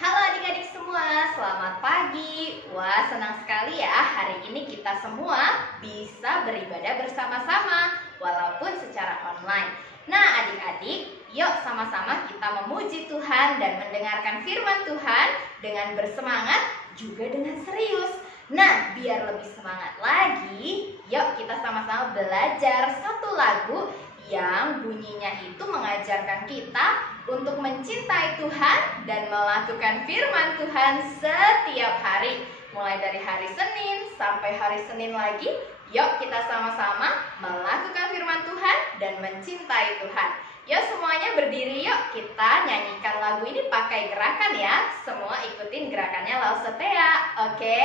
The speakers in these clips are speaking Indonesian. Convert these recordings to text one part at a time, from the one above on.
Halo adik-adik semua, selamat pagi. Wah, senang sekali ya hari ini kita semua bisa beribadah bersama-sama walaupun secara online. Nah adik-adik, yuk sama-sama kita memuji Tuhan dan mendengarkan firman Tuhan dengan bersemangat juga dengan serius. Nah, biar lebih semangat lagi, yuk kita sama-sama belajar satu lagu yang bunyinya itu mengajarkan kita untuk mencintai Tuhan dan melakukan firman Tuhan setiap hari. Mulai dari hari Senin sampai hari Senin lagi, yuk kita sama-sama melakukan firman Tuhan dan mencintai Tuhan. Yuk semuanya berdiri, yuk kita nyanyikan lagu ini pakai gerakan ya. Semua ikutin gerakannya Lausetea, oke?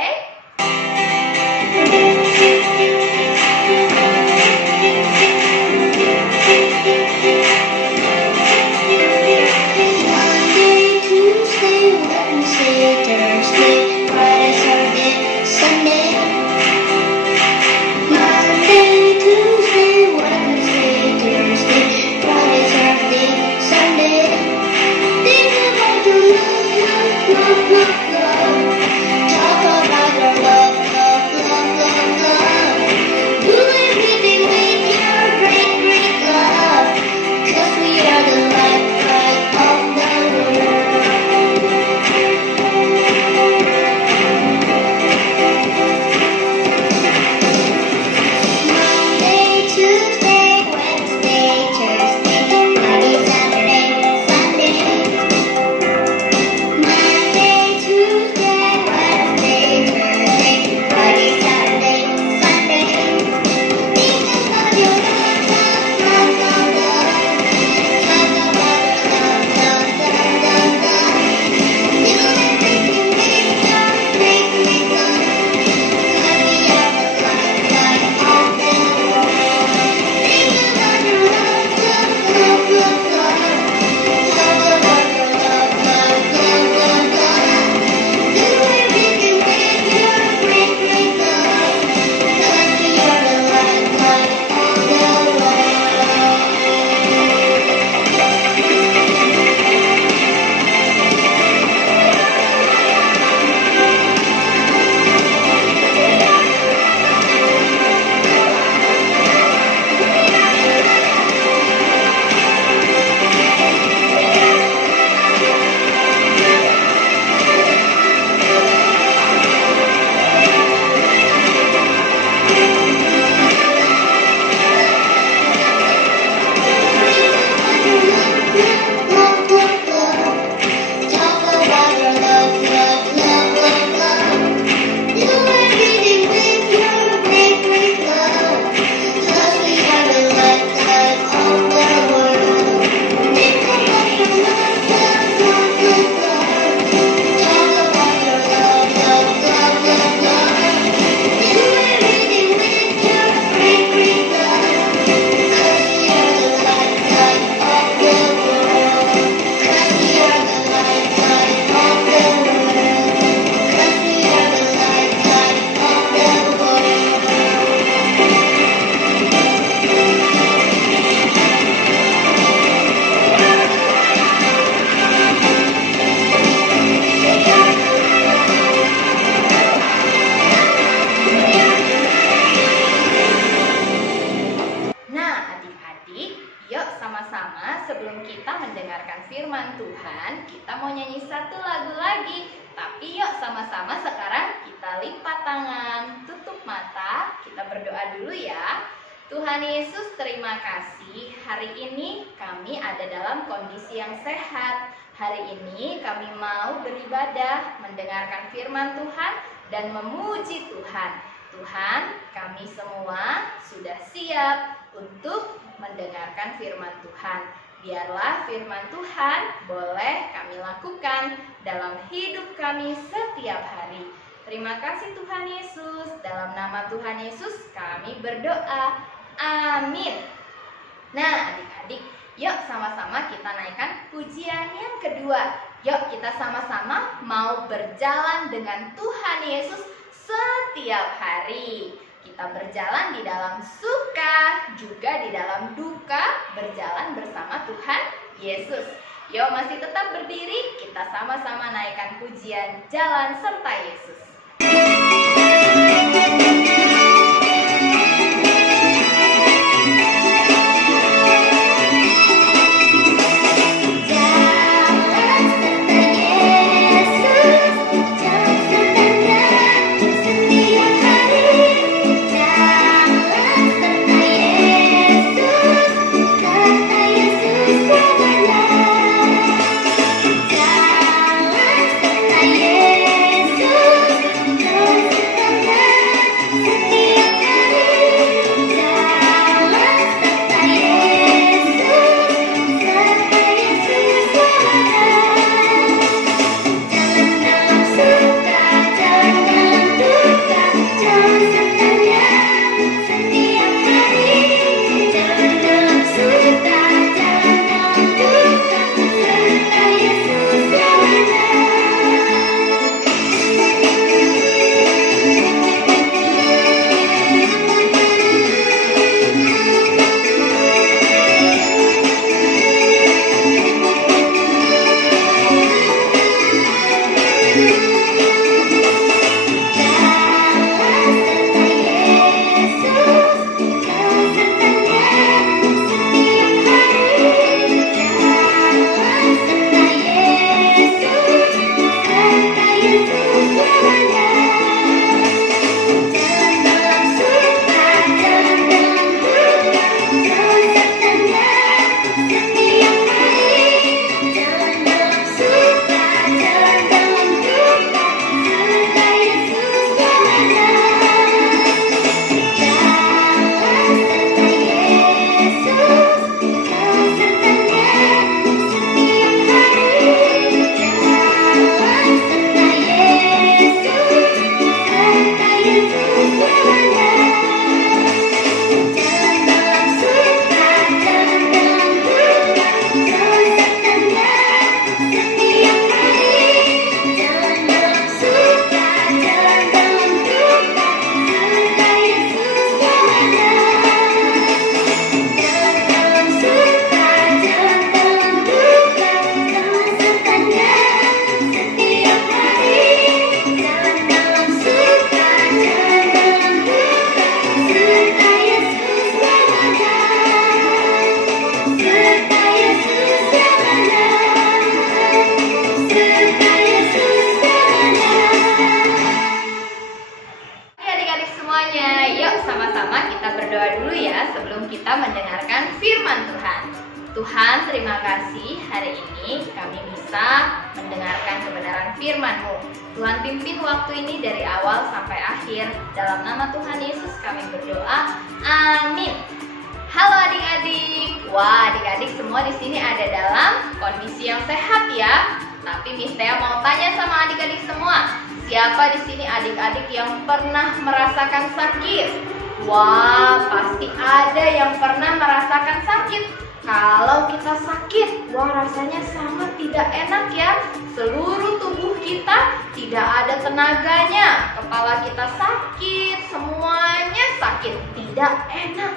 Sebelum kita mendengarkan firman Tuhan, kita mau nyanyi satu lagu lagi. Tapi yuk sama-sama sekarang kita lipat tangan, tutup mata, kita berdoa dulu ya. Tuhan Yesus, terima kasih. Hari ini kami ada dalam kondisi yang sehat. Hari ini kami mau beribadah, mendengarkan firman Tuhan dan memuji Tuhan. Tuhan, kami semua sudah siap untuk mendengarkan firman Tuhan. Biarlah firman Tuhan boleh kami lakukan dalam hidup kami setiap hari. Terima kasih Tuhan Yesus. Dalam nama Tuhan Yesus kami berdoa. Amin. Nah adik-adik, yuk sama-sama kita naikkan pujian yang kedua. Yuk kita sama-sama mau berjalan dengan Tuhan Yesus setiap hari. Kita berjalan di dalam suka, juga di dalam duka, berjalan bersama Tuhan Yesus. Yuk masih tetap berdiri, kita sama-sama naikkan pujian Jalan Serta Yesus. Kita mendengarkan firman Tuhan. Tuhan, terima kasih hari ini kami bisa mendengarkan kebenaran firman-Mu. Tuhan, pimpin waktu ini dari awal sampai akhir. Dalam nama Tuhan Yesus kami berdoa. Amin. Halo adik-adik. Wah, adik-adik semua di sini ada dalam kondisi yang sehat ya. Tapi Miss Tia mau tanya sama adik-adik semua. Siapa di sini adik-adik yang pernah merasakan sakit? Wah, pasti ada yang pernah merasakan sakit. Kalau kita sakit, wah rasanya sangat tidak enak ya. Seluruh tubuh kita tidak ada tenaganya. Kepala kita sakit, semuanya sakit, tidak enak.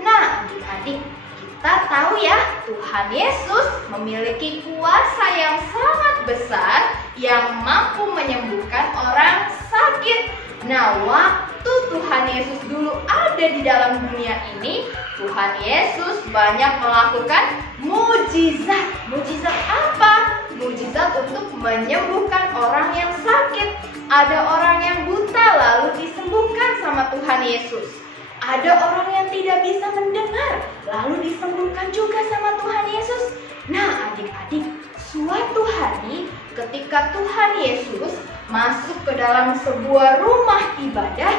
Nah, adik-adik, kita tahu ya, Tuhan Yesus memiliki kuasa yang sangat besar yang mampu menyembuhkan orang sakit. Nah, waktu Tuhan Yesus dulu ada di dalam dunia ini, Tuhan Yesus banyak melakukan mujizat. Mujizat apa? Mujizat untuk menyembuhkan orang yang sakit. Ada orang yang buta lalu disembuhkan sama Tuhan Yesus. Ada orang yang tidak bisa mendengar lalu disembuhkan juga sama Tuhan Yesus. Nah, adik-adik, suatu hari ketika Tuhan Yesus masuk ke dalam sebuah rumah ibadah,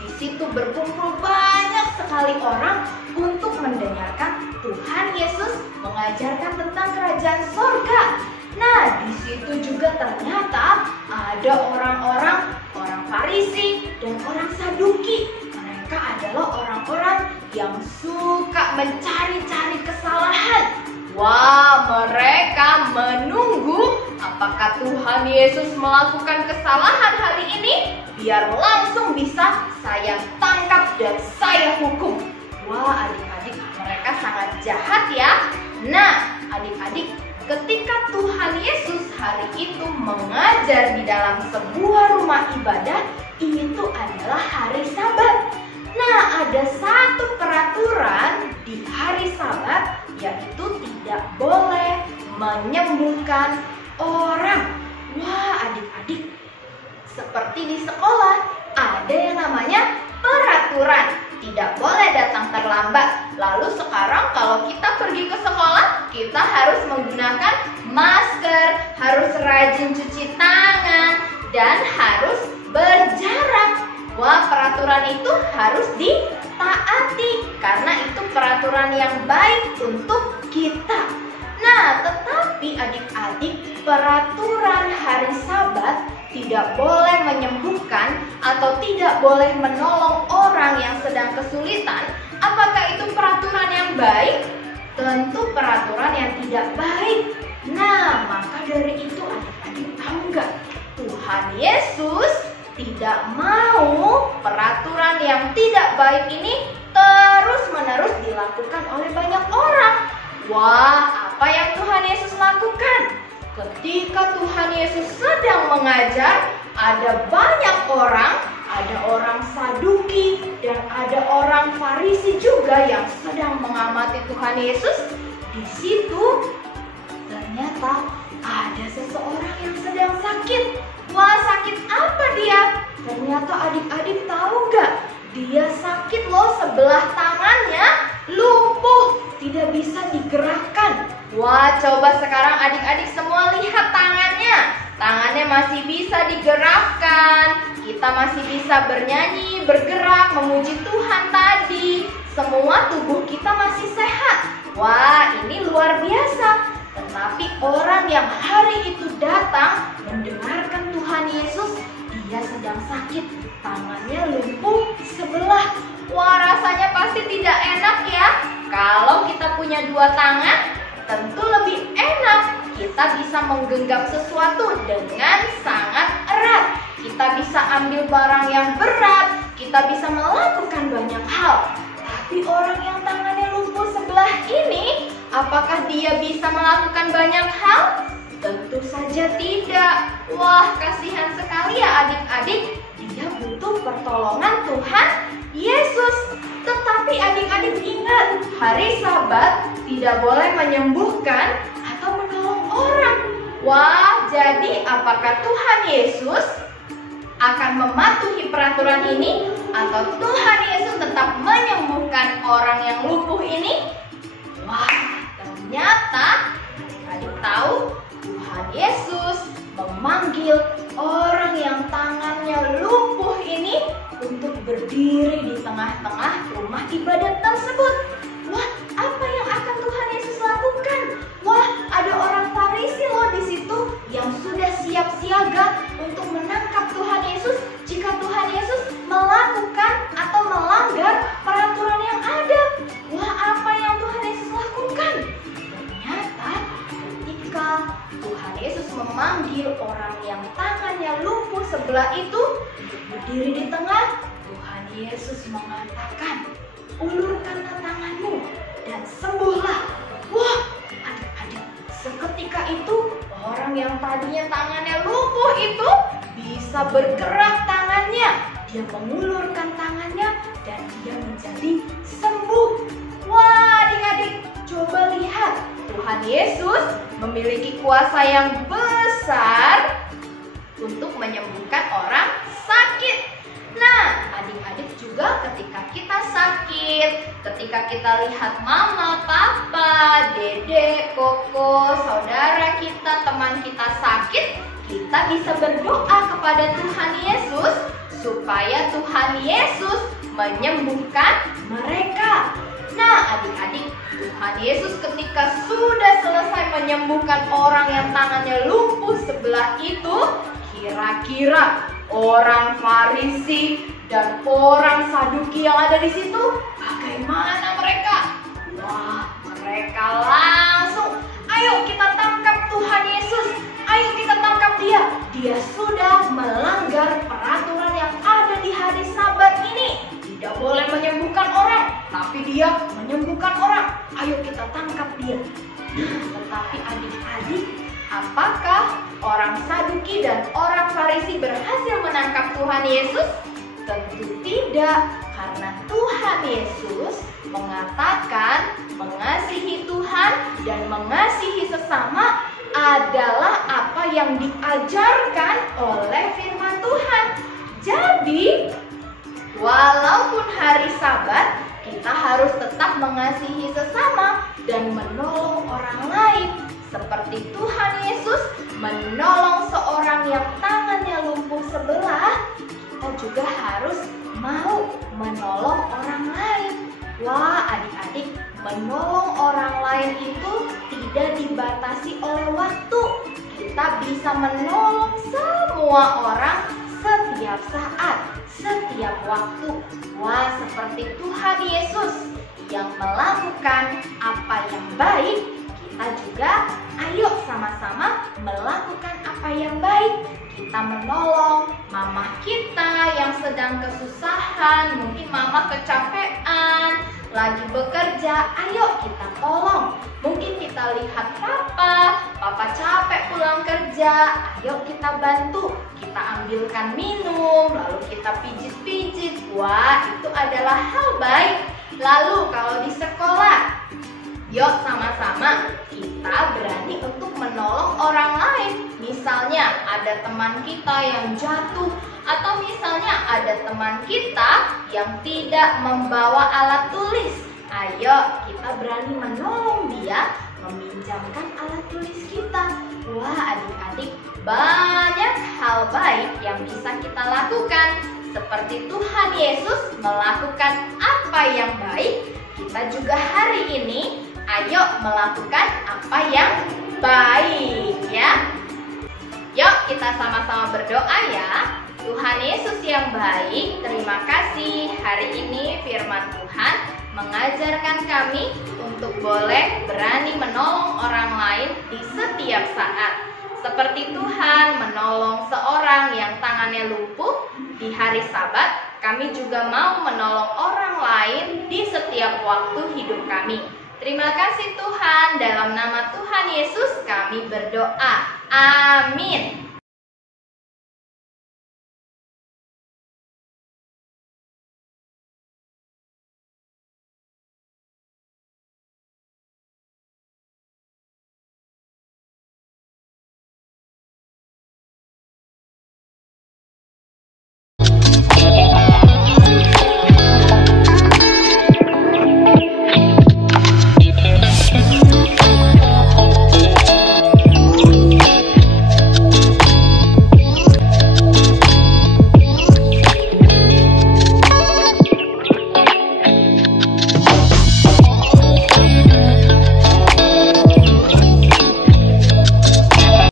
di situ berkumpul banyak sekali orang untuk mendengarkan Tuhan Yesus mengajarkan tentang kerajaan sorga. Nah, di situ juga ternyata ada orang Farisi dan orang Saduki. Mereka adalah orang-orang yang suka mencari-cari kesalahan. Wah, mereka menunggu apakah Tuhan Yesus melakukan kesalahan hari ini, biar langsung bisa saya tangkap dan saya hukum. Wah, adik-adik, mereka sangat jahat ya. Nah, adik-adik, ketika Tuhan Yesus hari itu mengajar di dalam sebuah rumah ibadah, itu adalah hari Sabat. Nah, ada satu peraturan di hari Sabat, yaitu tidak boleh menyembuhkan orang. Wah, adik-adik, seperti di sekolah ada yang namanya peraturan. Tidak boleh datang terlambat. Lalu sekarang kalau kita pergi ke sekolah, kita harus menggunakan masker, harus rajin cuci tangan, dan harus berjarak. Wah, peraturan itu harus ditaati karena itu peraturan yang baik untuk kita. Nah, tetapi adik-adik, peraturan hari Sabat tidak boleh menyembuhkan atau tidak boleh menolong orang yang sedang kesulitan. Apakah itu peraturan yang baik? Tentu peraturan yang tidak baik. Nah, maka dari itu adik-adik tahu nggak? Tuhan Yesus tidak mau peraturan yang tidak baik ini terus-menerus dilakukan oleh banyak orang. Wah, apa yang Tuhan Yesus lakukan? Ketika Tuhan Yesus sedang mengajar, ada banyak orang, ada orang Saduki dan ada orang Farisi juga yang sedang mengamati Tuhan Yesus. Di situ ternyata ada seseorang yang sedang sakit. Wah, sakit apa dia? Ternyata adik-adik tahu nggak? Dia sakit loh, sebelah tangannya lumpuh, tidak bisa digerakkan. Wah, coba sekarang adik-adik semua lihat tangannya. Tangannya masih bisa digerakkan. Kita masih bisa bernyanyi, bergerak, memuji Tuhan tadi. Semua tubuh kita masih sehat. Wah, ini luar biasa. Tetapi orang yang hari itu datang mendengarkan Tuhan Yesus, dia sedang sakit, tangannya lumpuh sebelah. Wah, rasanya pasti tidak enak ya. Kalau kita punya dua tangan, tentu lebih enak. Kita bisa menggenggam sesuatu dengan sangat erat. Kita bisa ambil barang yang berat. Kita bisa melakukan banyak hal. Tapi orang yang tangannya lumpuh sebelah ini, apakah dia bisa melakukan banyak hal? Tentu saja tidak. Wah, kasihan sekali ya adik-adik. Dia butuh pertolongan Tuhan Yesus. Tetapi adik-adik ingat, hari Sabat tidak boleh menyembuhkan atau menolong orang. Wah, jadi apakah Tuhan Yesus akan mematuhi peraturan ini atau Tuhan Yesus tetap menyembuhkan orang yang lumpuh ini? Wah, ternyata adik-adik tahu Tuhan Yesus memanggil orang yang tangannya lumpuh ini untuk berdiri di tengah-tengah rumah ibadat tersebut. Wah, apa yang akan Tuhan Yesus lakukan? Wah, ada orang Farisi loh di situ yang sudah siap siaga untuk menangkap Tuhan Yesus jika Tuhan Yesus melakukan atau melanggar peraturan yang ada. Wah, apa yang Tuhan Yesus lakukan? Ternyata ketika Tuhan Yesus memanggil orang yang tangannya lumpuh sebelah itu berdiri di tengah, Tuhan Yesus mengatakan, "Ulurkanlah tanganmu dan sembuhlah." Wah, adik-adik, seketika itu orang yang tadinya tangannya lumpuh itu bisa bergerak tangannya. Dia mengulurkan tangannya dan dia menjadi sembuh. Wah, adik-adik, coba lihat. Tuhan Yesus memiliki kuasa yang besar untuk menyembuhkan orang sakit. Nah, adik-adik juga ketika kita sakit, ketika kita lihat mama, papa, dede, koko, saudara kita, teman kita sakit, kita bisa berdoa kepada Tuhan Yesus supaya Tuhan Yesus menyembuhkan mereka. Nah, adik-adik, Tuhan Yesus ketika sudah selesai menyembuhkan orang yang tangannya lumpuh sebelah itu, kira-kira orang Farisi dan orang Saduki yang ada di situ, bagaimana mereka? Wah, mereka langsung, "Ayo kita tangkap Tuhan Yesus, ayo kita tangkap dia. Dia sudah melanggar peraturan yang ada di hari Sabat ini. Tidak boleh menyembuhkan orang, tapi dia menyembuhkan orang. Ayo kita tangkap dia." Tetapi adik-adik, apakah orang Saduki dan orang Farisi berhasil menangkap Tuhan Yesus? Tentu tidak, karena Tuhan Yesus mengatakan mengasihi Tuhan dan mengasihi sesama adalah apa yang diajarkan oleh firman Tuhan. Jadi, walaupun hari Sabat, kita harus tetap mengasihi sesama dan menolong orang lain. Seperti Tuhan Yesus menolong seorang yang tangannya lumpuh sebelah, kita juga harus mau menolong orang lain. Wah, adik-adik, menolong orang lain itu tidak dibatasi oleh waktu. Kita bisa menolong semua orang setiap saat, setiap waktu. Wah, seperti Tuhan Yesus yang melakukan apa yang baik, kita juga ayo sama-sama melakukan apa yang baik. Kita menolong mama kita yang sedang kesusahan, mungkin mama kecapean, lagi bekerja, ayo kita tolong. Mungkin kita lihat papa capek pulang kerja, ayo kita bantu. Kita ambilkan minum, lalu kita pijit-pijit. Wah, itu adalah hal baik. Lalu kalau di sekolah, yuk sama-sama kita berani untuk menolong orang lain. Misalnya ada teman kita yang jatuh, atau misalnya ada teman kita yang tidak membawa alat tulis. Ayo kita berani menolong dia meminjamkan alat tulis kita. Wah, adik-adik, banyak hal baik yang bisa kita lakukan. Seperti Tuhan Yesus melakukan apa yang baik, kita juga hari ini ayo melakukan apa yang baik ya. Yuk kita sama-sama berdoa ya. Tuhan Yesus yang baik, terima kasih hari ini firman Tuhan mengajarkan kami untuk boleh berani menolong orang lain di setiap saat. Seperti Tuhan menolong seorang yang tangannya lumpuh di hari Sabat, kami juga mau menolong orang lain di setiap waktu hidup kami. Terima kasih Tuhan, dalam nama Tuhan Yesus kami berdoa. Amin.